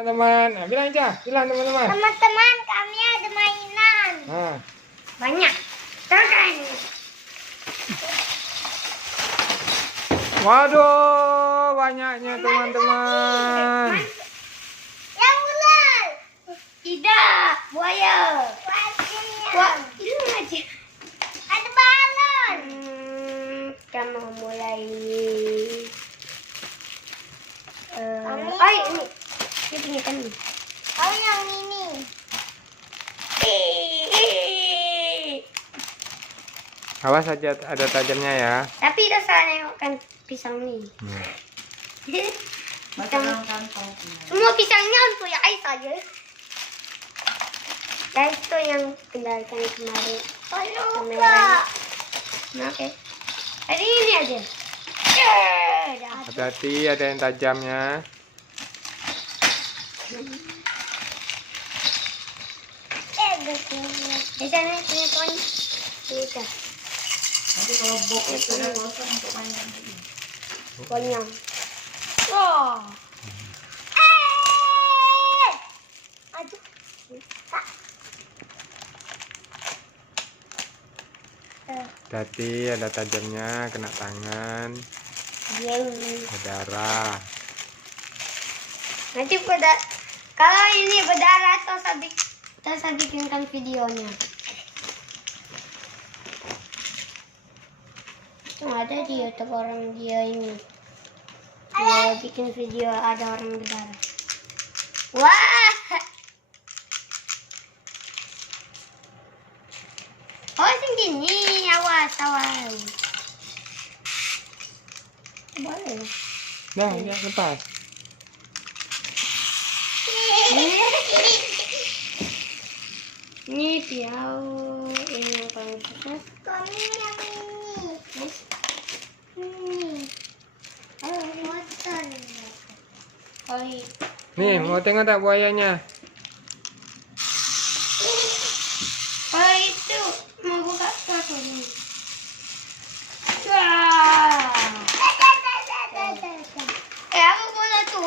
Teman-teman, nah, bilang teman-teman. Teman-teman, kami ada mainan. Nah. Banyak. Terus. Waduh, banyaknya teman-teman. Yang ular. Tidak, buaya. Wah, ini aja. Ada balon. Kita mau mulai. Ini. Ini punya kami. Oh, yang ini. Awas aja ada tajamnya ya. Tapi kita salah nengokkan pisang nih. Semua pisangnya untuk ya Ais saja. Dan itu yang kendalikan kemarin. Kamera. Nah, oke. Hari ini aja. Hati-hati ada yang tajamnya. Di sana punya poin. Bisa. Nanti kalau box itu udah kosong untuk mainan lagi. Konyang. Wah. Aduh. Hati-hati ada tajamnya, kena tangan. Berdarah. Nanti kalau ini berdarah saya bikinkan videonya. Ada di YouTube orang dia ini. Dia bikin video ada orang berdarah. Wah. Oh, segini. Awas. Boleh. Nah, ya lepas. Ini piau, ini yang paling sukses. Kami yang ini. Motor. Nih, mau tengok tak buayanya? Oh, itu mau buka satu ini. Wah. Apa bola tuh?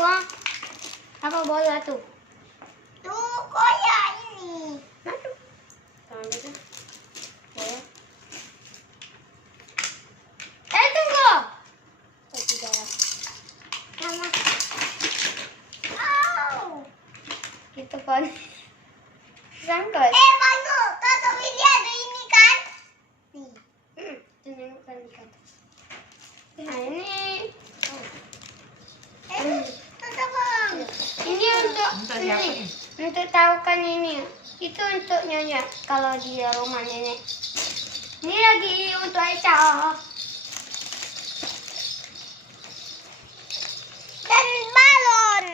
Apa bola tuh? Tuh, koya ini. Tunggu. Sama. Gitu kan. Sangkut. Bantu. Kakak Widya ada ini kan? Nih. Tunjukkan di atas. Nah, ini. Ini untuk tahu kan ini. Itu untuk nyonya kalau di rumah nenek. Ini lagi untuk Aisyah. Dan balon.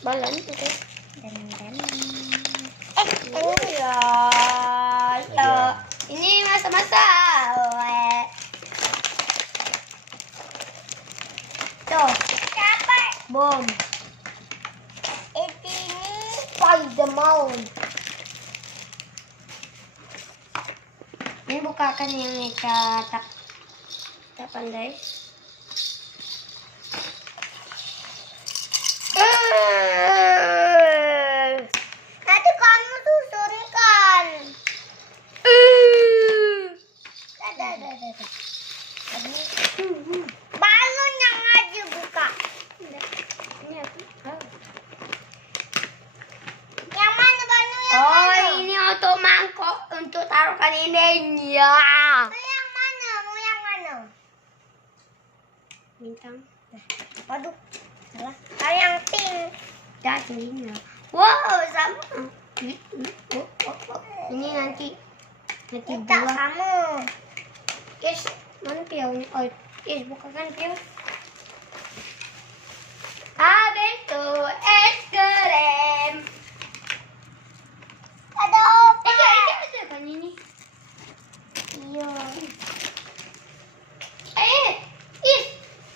Balon itu. Dan. Ya. Ini masa-masa. Tuh. Capek. Bom. Spiderman. Ini bukakan yang Eka tak pandai. Nanti kamu susunkan. Balon yang aja buka. Ini apa? Yang mana balon yang mana? Ini untuk mangkok untuk taruhkan ini ya. Yang mana? Mau yang mana? Bintang. Waduh, salah. Kalau yang pink. Dah sini. Wow, sama. Ini nanti dua. Kamu. Yes, mana piaunya? Oh, yes, bukakan piau. Habis itu es krim. Ada apa? Ada kan ini? Iya.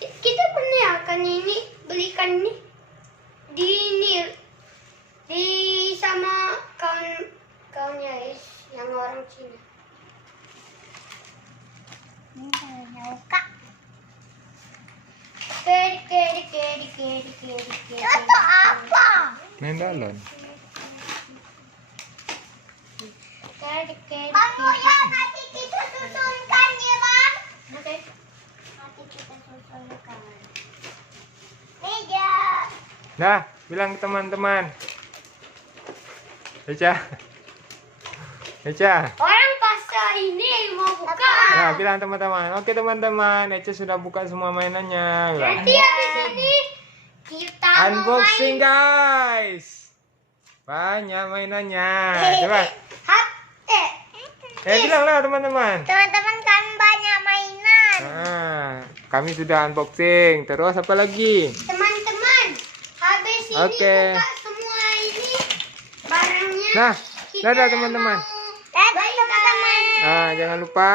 Kita pernah akan ini belikan ini di sama kawannya yang orang Cina. Ini nyauka. Keri. Itu apa? Main balon. Kamu ya, nanti kita susunkan ya, Bang. Oke. Nanti kita susunkan. Meja. Nah, bilang ke teman-teman. Eca. Eca. Orang pasar ini mau buka. Nah, bilang teman-teman. Oke teman-teman, Eca sudah buka semua mainannya. Bilang. Nanti habis ini kita mau Unboxing main. guys. Banyak mainannya. Coba. Bilanglah teman-teman. Teman-teman, kami banyak mainan. Nah, kami sudah unboxing. Terus apa lagi? Teman-teman, habis ini Oke. buka semua ini barangnya. Nah, Kita dadah teman-teman. mau- Dadah teman-teman. Nah, jangan lupa